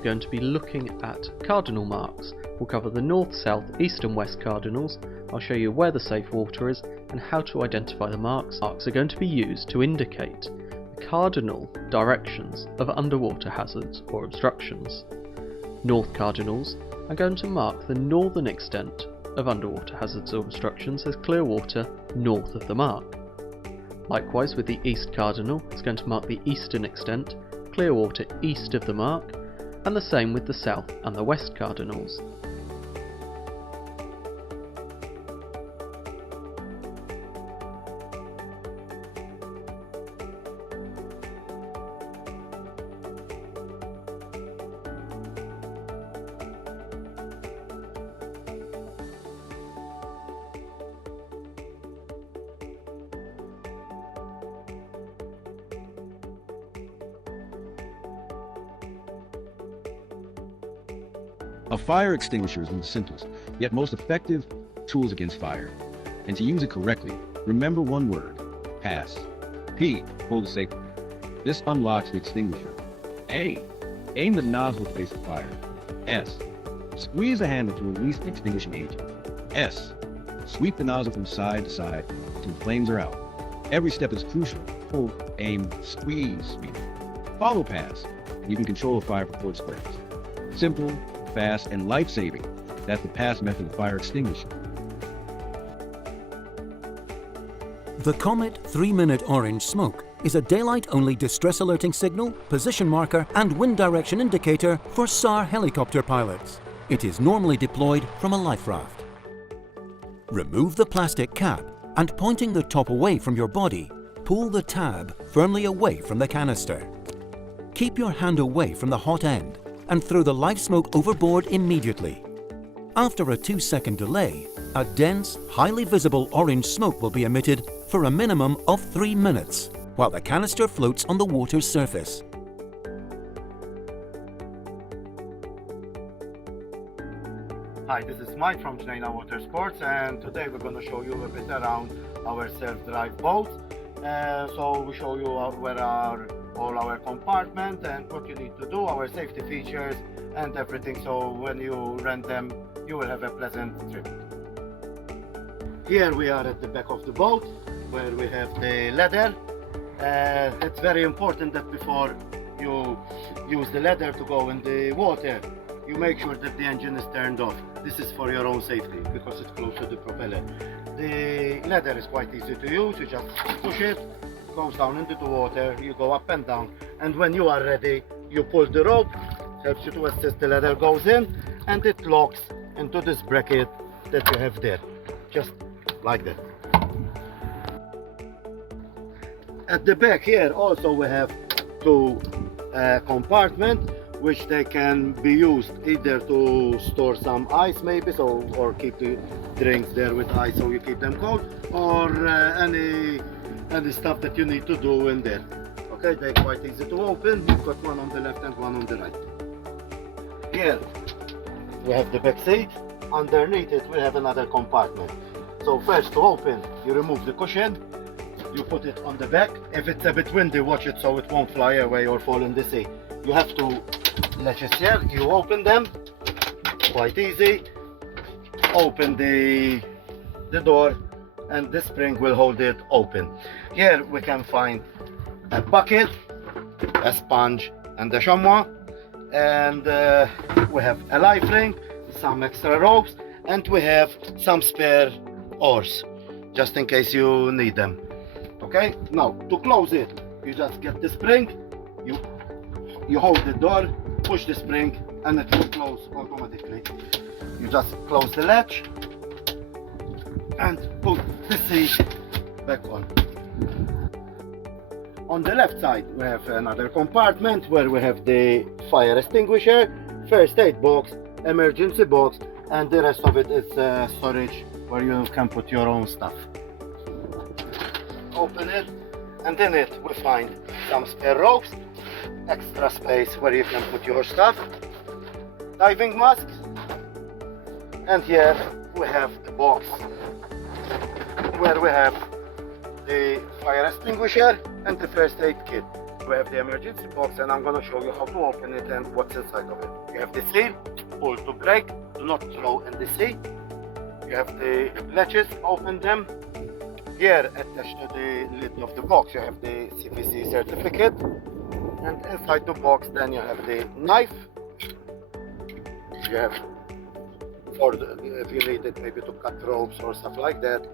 we're going to be looking at cardinal marks. We'll cover the north, south, east and west cardinals. I'll show you where the safe water is and how to identify the marks. Marks are going to be used to indicate the cardinal directions of underwater hazards or obstructions. North cardinals are going to mark the northern extent of underwater hazards or obstructions as clear water north of the mark. Likewise with the east cardinal, it's going to mark the eastern extent, clear water east of the mark, and the same with the south and the west cardinals. A fire extinguisher is one of the simplest, yet most effective tools against fire. And to use it correctly, remember one word: pass. P, hold the safety. This unlocks the extinguisher. A, aim the nozzle to face the fire. S, squeeze the handle to release the extinguishing agent. S, sweep the nozzle from side to side until the flames are out. Every step is crucial. Pull, aim, squeeze, sweep. Follow pass, and you can control a fire before it spreads. Simple, fast, and life-saving. That's the pass method of fire extinguishing. The Comet 3-minute orange smoke is a daylight-only distress alerting signal, position marker and wind direction indicator for SAR helicopter pilots. It is normally deployed from a life raft. Remove the plastic cap and, pointing the top away from your body, pull the tab firmly away from the canister. Keep your hand away from the hot end and throw the live smoke overboard immediately. After a 2-second delay, a dense, highly visible orange smoke will be emitted for a minimum of 3 minutes, while the canister floats on the water's surface. Hi, this is Mike from Gnejna WaterSports, and today we're going to show you a bit around our self-drive boats. So we show you where are all our compartments and what you need to do, our safety features and everything, so when you rent them you will have a pleasant trip. Here we are at the back of the boat where we have the ladder. It's very important that before you use the ladder to go in the water, you make sure that the engine is turned off. This is for your own safety because it's close to the propeller. The ladder is quite easy to use. You just push it, goes down into the water, you go up and down, and when you are ready you pull the rope, helps you to assist, the ladder goes in and it locks into this bracket that you have there, just like that. At the back here also we have two compartments which they can be used either to store some ice maybe, so, or keep the drinks there with ice so you keep them cold, or any stuff that you need to do in there. Okay, they're quite easy to open. You've got one on the left and one on the right. Here we have the back seat. Underneath it we have another compartment. So first, to open, you remove the cushion, you put it on the back. If it's a bit windy, watch it so it won't fly away or fall in the sea. You have to latches here, you open them, quite easy. Open the door and the spring will hold it open. Here we can find a bucket, a sponge and a chamois, and we have a life ring, some extra ropes, and we have some spare oars just in case you need them. Okay, now to close it, you just get the spring, you hold the door, push the spring and it will close automatically. You just close the latch and put the seat back on. On the left side we have another compartment where we have the fire extinguisher, first aid box, emergency box, and the rest of it is storage where you can put your own stuff. Open it, and in it we find some spare ropes, extra space where you can put your stuff, diving masks, and here we have the box where we have the fire extinguisher and the first aid kit. We have the emergency box, and I'm gonna show you how to open it and what's inside of it. You have the seal, pull to break, do not throw in the sea. You have the latches, open them. Here attached to the lid of the box you have the CVC certificate, and inside the box then you have the knife. You have for the, if you need it maybe to cut ropes or stuff like that.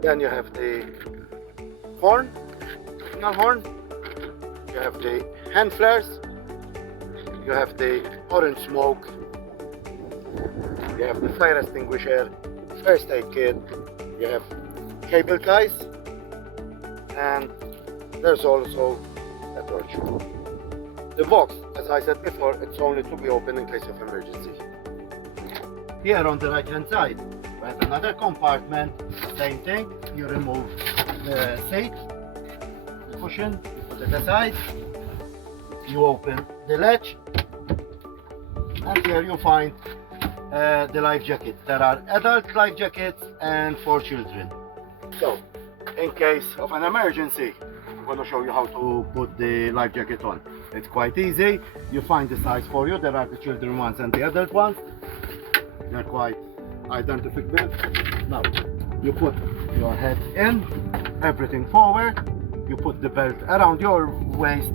Then you have the horn, signal horn. You have the hand flares. You have the orange smoke. You have the fire extinguisher, first aid kit. You have cable ties, and there's also a torch. The box, as I said before, it's only to be opened in case of emergency. Here on the right hand side, we have another compartment, same thing. You remove the seat, the cushion, you put it aside, you open the latch, and here you find the life jacket. There are adult life jackets and for children. So, in case of an emergency, I'm going to show you how to put the life jacket on. It's quite easy. You find the size for you. There are the children ones and the adult ones. They're quite identifiable. Now, you put your head in, everything forward. You put the belt around your waist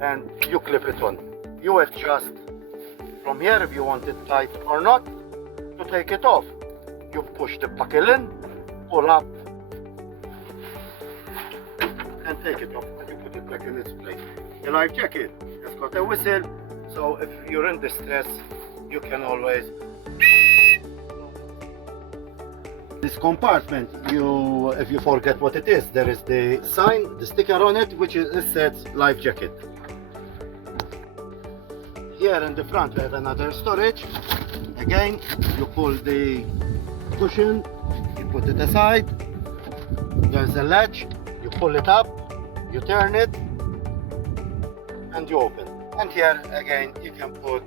and you clip it on. You adjust from here if you want it tight or not. To take it off, you push the buckle in, pull up, and take it off, and you put it back in its place. The life jacket has got a whistle, so if you're in distress, you can always. This compartment, if you forget what it is, there is the sign, the sticker on it, which is it says life jacket. Here in the front we have another storage. Again, you pull the cushion, you put it aside. There's a latch, you pull it up, you turn it, and you open. And here again you can put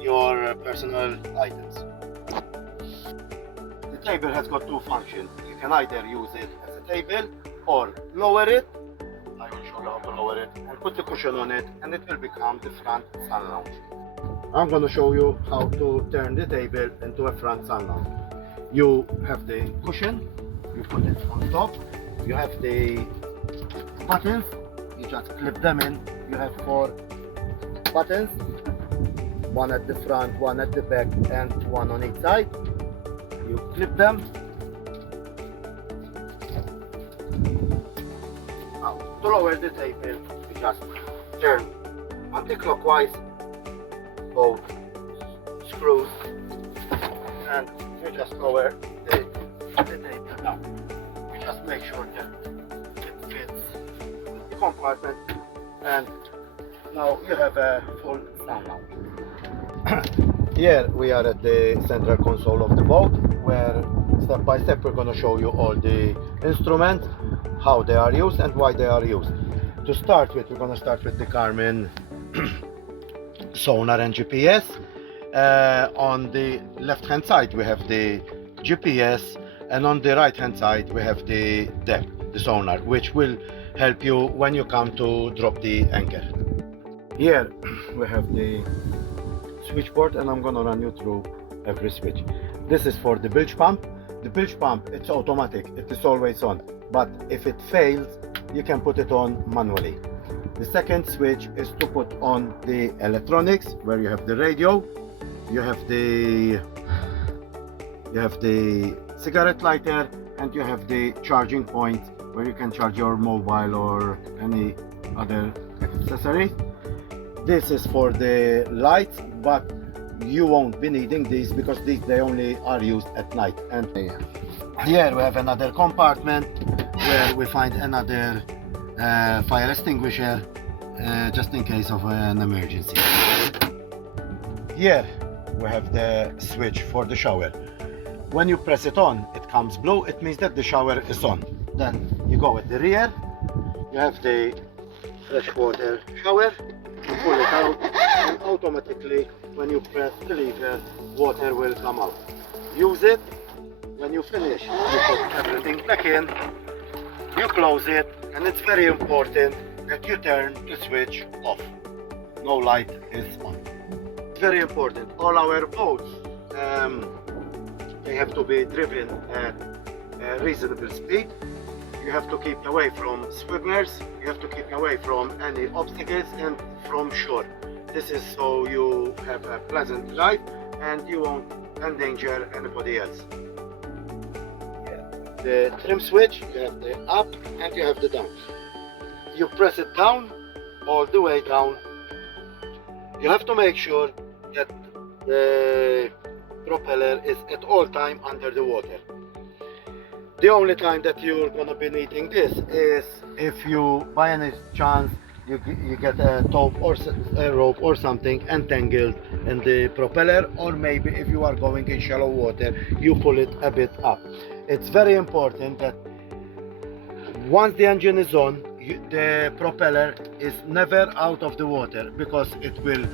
your personal items. The table has got two functions. You can either use it as a table or lower it. I will show you how to lower it, and put the cushion on it, and it will become the front sun lounge. I'm going to show you how to turn the table into a front sun lounge. You have the cushion, you put it on top, you have the buttons, you just clip them in. You have 4 buttons, one at the front, one at the back, and one on each side. You clip them. Now, to lower the table, you just turn anti-clockwise both screws, and you just lower the table down. You just make sure that it fits the compartment, and now you have a full sun lounge. Here we are at the central console of the boat, where step by step we're going to show you all the instruments, how they are used and why they are used. To start with, we're going to start with the Garmin sonar and GPS. On the left hand side we have the GPS, and on the right hand side we have the depth, the sonar, which will help you when you come to drop the anchor. Here we have the switchboard, and I'm gonna run you through every switch. This is for the bilge pump. The bilge pump, it's automatic, it is always on, but if it fails you can put it on manually. The second switch is to put on the electronics, where you have the radio, you have the cigarette lighter, and you have the charging point where you can charge your mobile or any other accessories. This is for the lights, but you won't be needing these because they only are used at night. And here we have another compartment where we find another fire extinguisher, just in case of an emergency. Here we have the switch for the shower. When you press it on, it comes blue, it means that the shower is on. Then you go at the rear, you have the freshwater shower, you pull it out, and automatically when you press the lever, water will come out. Use it. When you finish, you put everything back in, you close it, and it's very important that you turn the switch off. No light is on. It's very important. All our boats, they have to be driven at a reasonable speed. You have to keep away from swimmers. You have to keep away from any obstacles and from shore. This is so you have a pleasant drive and you won't endanger anybody else. The trim switch, you have the up and you have the down. You press it down, all the way down. You have to make sure that the propeller is at all time under the water. The only time that you're gonna be needing this is if you, by any chance, you get a top or a rope or something entangled in the propeller, or maybe if you are going in shallow water, you pull it a bit up. It's very important that once the engine is on, the propeller is never out of the water, because it will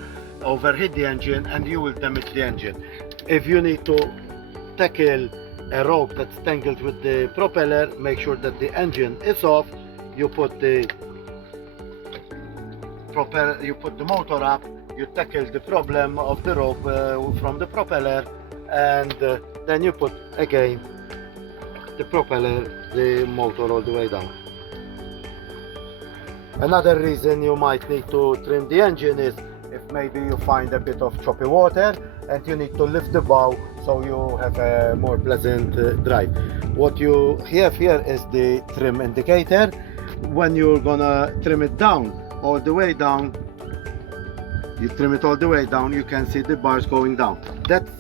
overheat the engine and you will damage the engine. If you need to tackle a rope that's tangled with the propeller, make sure that the engine is off. You put the propeller, you put the motor up, you tackle the problem of the rope from the propeller, and then you put again the propeller, the motor all the way down. Another reason you might need to trim the engine is if maybe you find a bit of choppy water and you need to lift the bow so you have a more pleasant drive. What you have here is the trim indicator. When you're gonna trim it down, all the way down, you trim it all the way down, you can see the bars going down. That's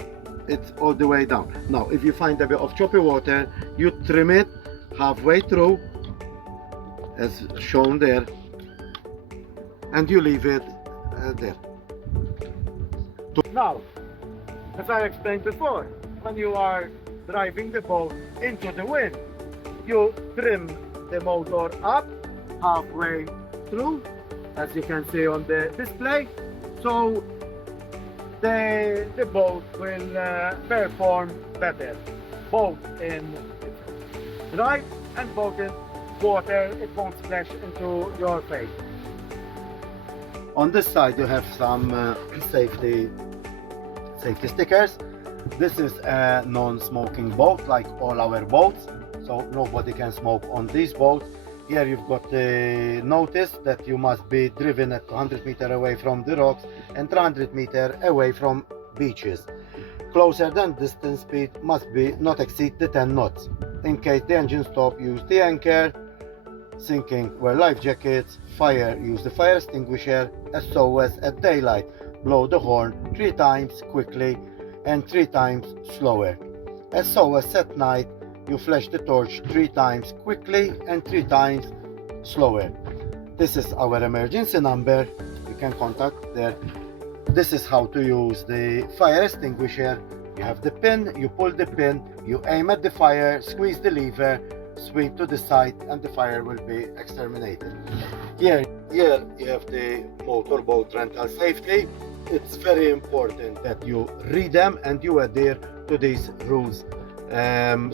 it's all the way down. Now if you find a bit of choppy water, you trim it halfway through as shown there, and you leave it there. Now, as I explained before, when you are driving the boat into the wind, you trim the motor up halfway through, as you can see on the display, so the boat will perform better, both in drive and both in water. It won't splash into your face. On this side you have some safety stickers. This is a non-smoking boat, like all our boats, so nobody can smoke on these boats. Here you've got the notice that you must be driven at 100 meters away from the rocks and 300 meters away from beaches. Closer than distance speed must be not exceed the 10 knots. In case the engine stop, use the anchor. Sinking, wear life jackets. Fire, use the fire extinguisher. SOS at daylight, blow the horn 3 times quickly and 3 times slower. SOS at night, you flash the torch 3 times quickly and 3 times slower. This is our emergency number, you can contact there. This is how to use the fire extinguisher. You have the pin, you pull the pin, you aim at the fire, squeeze the lever, swing to the side, and the fire will be exterminated. Here you have the motorboat rental safety. It's very important that you read them and you adhere to these rules,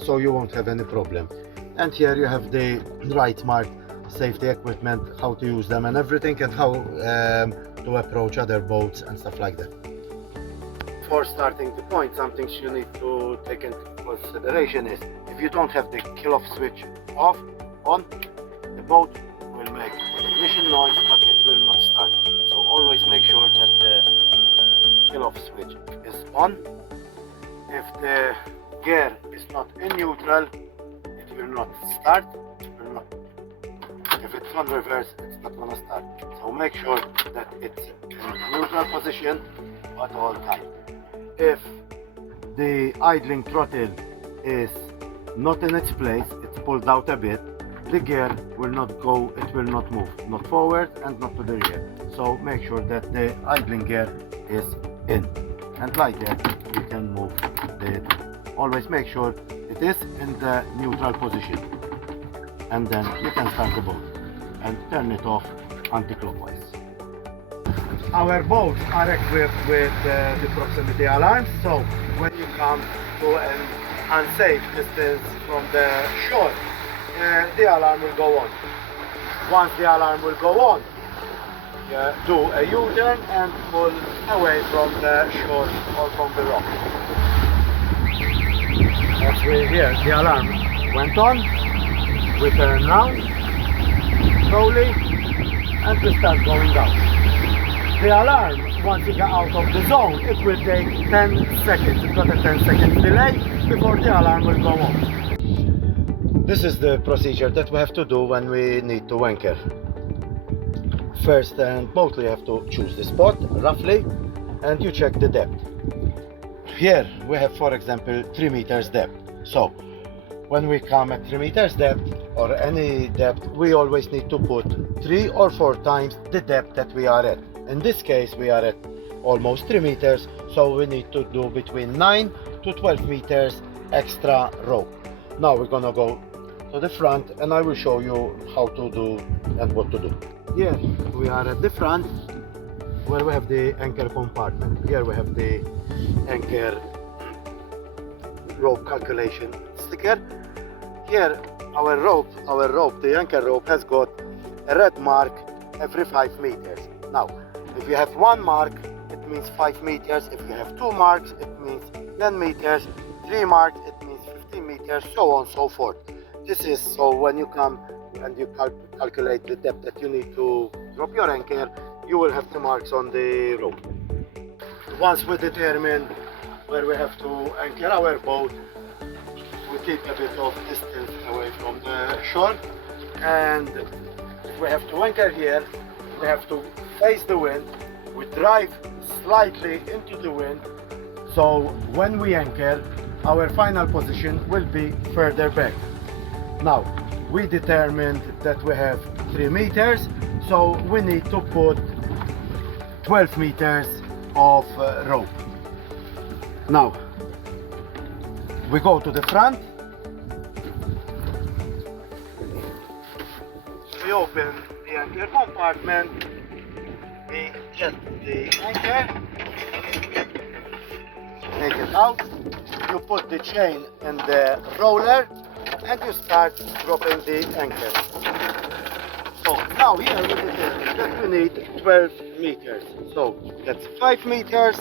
so you won't have any problem. And here you have the right marked safety equipment, how to use them and everything, and how to approach other boats and stuff like that. Before starting the point, something you need to take into consideration is if you don't have the kill-off switch on, the boat will make ignition noise but it will not start. So always make sure that the kill-off switch is on. If the gear is not in neutral, it will not start. If it's on reverse, it's not gonna start. So make sure that it's in neutral position at all times. If the idling throttle is not in its place, it's pulled out a bit, the gear will not go, it will not move, not forward and not to the rear. So make sure that the idling gear is in, and like that you can move the. Always make sure it is in the neutral position, and then you can start the boat and turn it off anti-clockwise. Our boats are equipped with the proximity alarms, so when you come to an unsafe distance from the shore, the alarm will go on. Once the alarm will go on, do a U-turn and pull away from the shore or from the rock. As we hear the alarm went on, we turn round slowly and we start going down. The alarm, once you get out of the zone, it will take 10 seconds. It's got a 10-second delay before the alarm will go on. This is the procedure that we have to do when we need to anchor. First and mostly you have to choose the spot roughly and you check the depth. Here we have, for example, 3 meters depth. So when we come at 3 meters depth or any depth, we always need to put 3 or 4 times the depth that we are at. In this case we are at almost 3 meters, so we need to do between 9 to 12 meters extra rope. Now we're gonna go to the front and I will show you how to do and what to do. Here we are at the front where we have the anchor compartment. Here we have the anchor rope calculation sticker. Here our rope, the anchor rope has got a red mark every 5 meters. Now if you have 1 mark, it means 5 meters. If you have 2 marks, it means 10 meters. 3 marks, it means 15 meters, so on and so forth. This is so when you come and you calculate the depth that you need to drop your anchor, you will have the marks on the rope. Once we determine where we have to anchor our boat, we keep a bit of distance away from the shore, and if we have to anchor here, we have to face the wind. We drive slightly into the wind, so when we anchor, our final position will be further back. Now we determined that we have 3 meters, so we need to put 12 meters of rope. Now we go to the front, we open the anchor compartment, we get the anchor, take it out, you put the chain in the roller and you start dropping the anchor. So now here we determine that we need 12 meters. So that's 5 meters,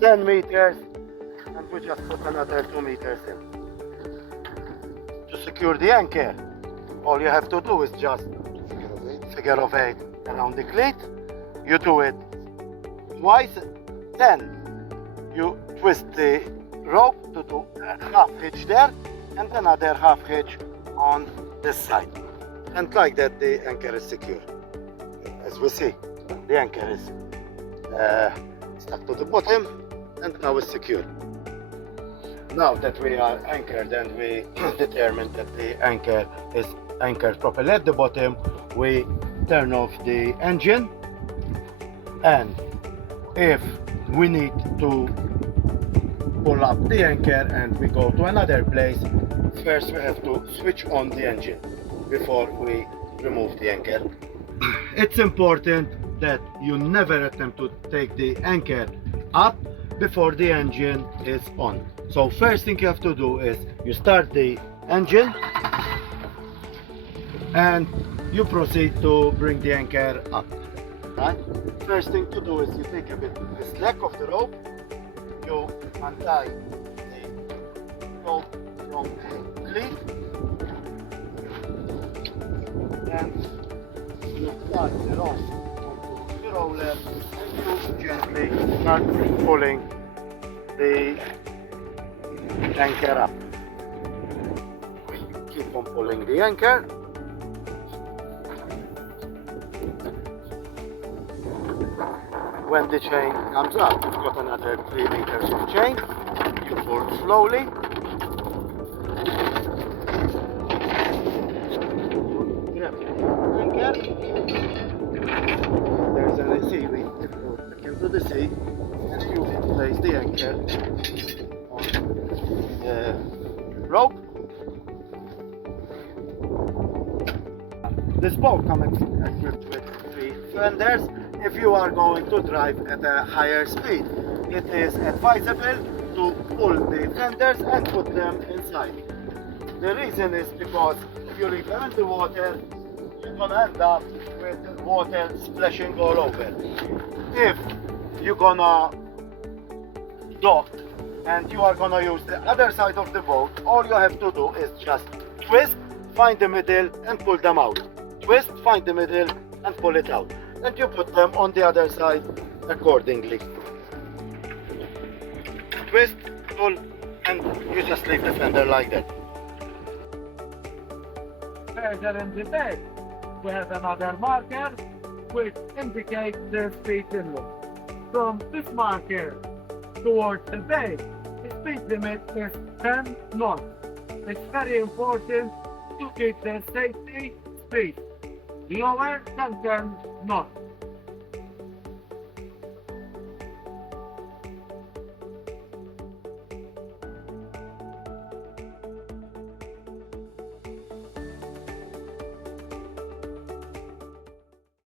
10 meters, and we just put another 2 meters in. To secure the anchor, all you have to do is just figure of 8 around the cleat. You do it twice, then you twist the rope to do a half hitch there and another half hitch on this side, and like that the anchor is secure. As we see, the anchor is stuck to the bottom and now it's secure. Now that we are anchored and we determined that the anchor is anchored properly at the bottom, we turn off the engine, and if we need to pull up the anchor and we go to another place, first we have to switch on the engine before we remove the anchor. It's important that you never attempt to take the anchor up before the engine is on. So first thing you have to do is you start the engine and you proceed to bring the anchor up. Right? First thing to do is you take a bit of the slack of the rope, you untie the rope from the cleat, and you tie the rope onto the roller and you gently start pulling the anchor up. Keep on pulling the anchor. When the chain comes up, you've got another 3 meters of chain. You pull slowly. Grab the anchor. There's a seaweed back into the sea, and you place the anchor on the rope. This boat comes equipped with 3 fenders. If you are going to drive at a higher speed, it is advisable to pull the fenders and put them inside. The reason is because if you leave them in the water, you're gonna end up with water splashing all over. If you're gonna dock and you are gonna use the other side of the boat, all you have to do is just twist, find the middle and pull them out. Twist, find the middle and pull it out. And you put them on the other side accordingly. Twist, pull, and you just leave the fender like that. Further in the back, we have another marker which indicates the speed limit. From this marker towards the bay, the speed limit is 10 knots. It's very important to keep the safety speed lower than 10 knots.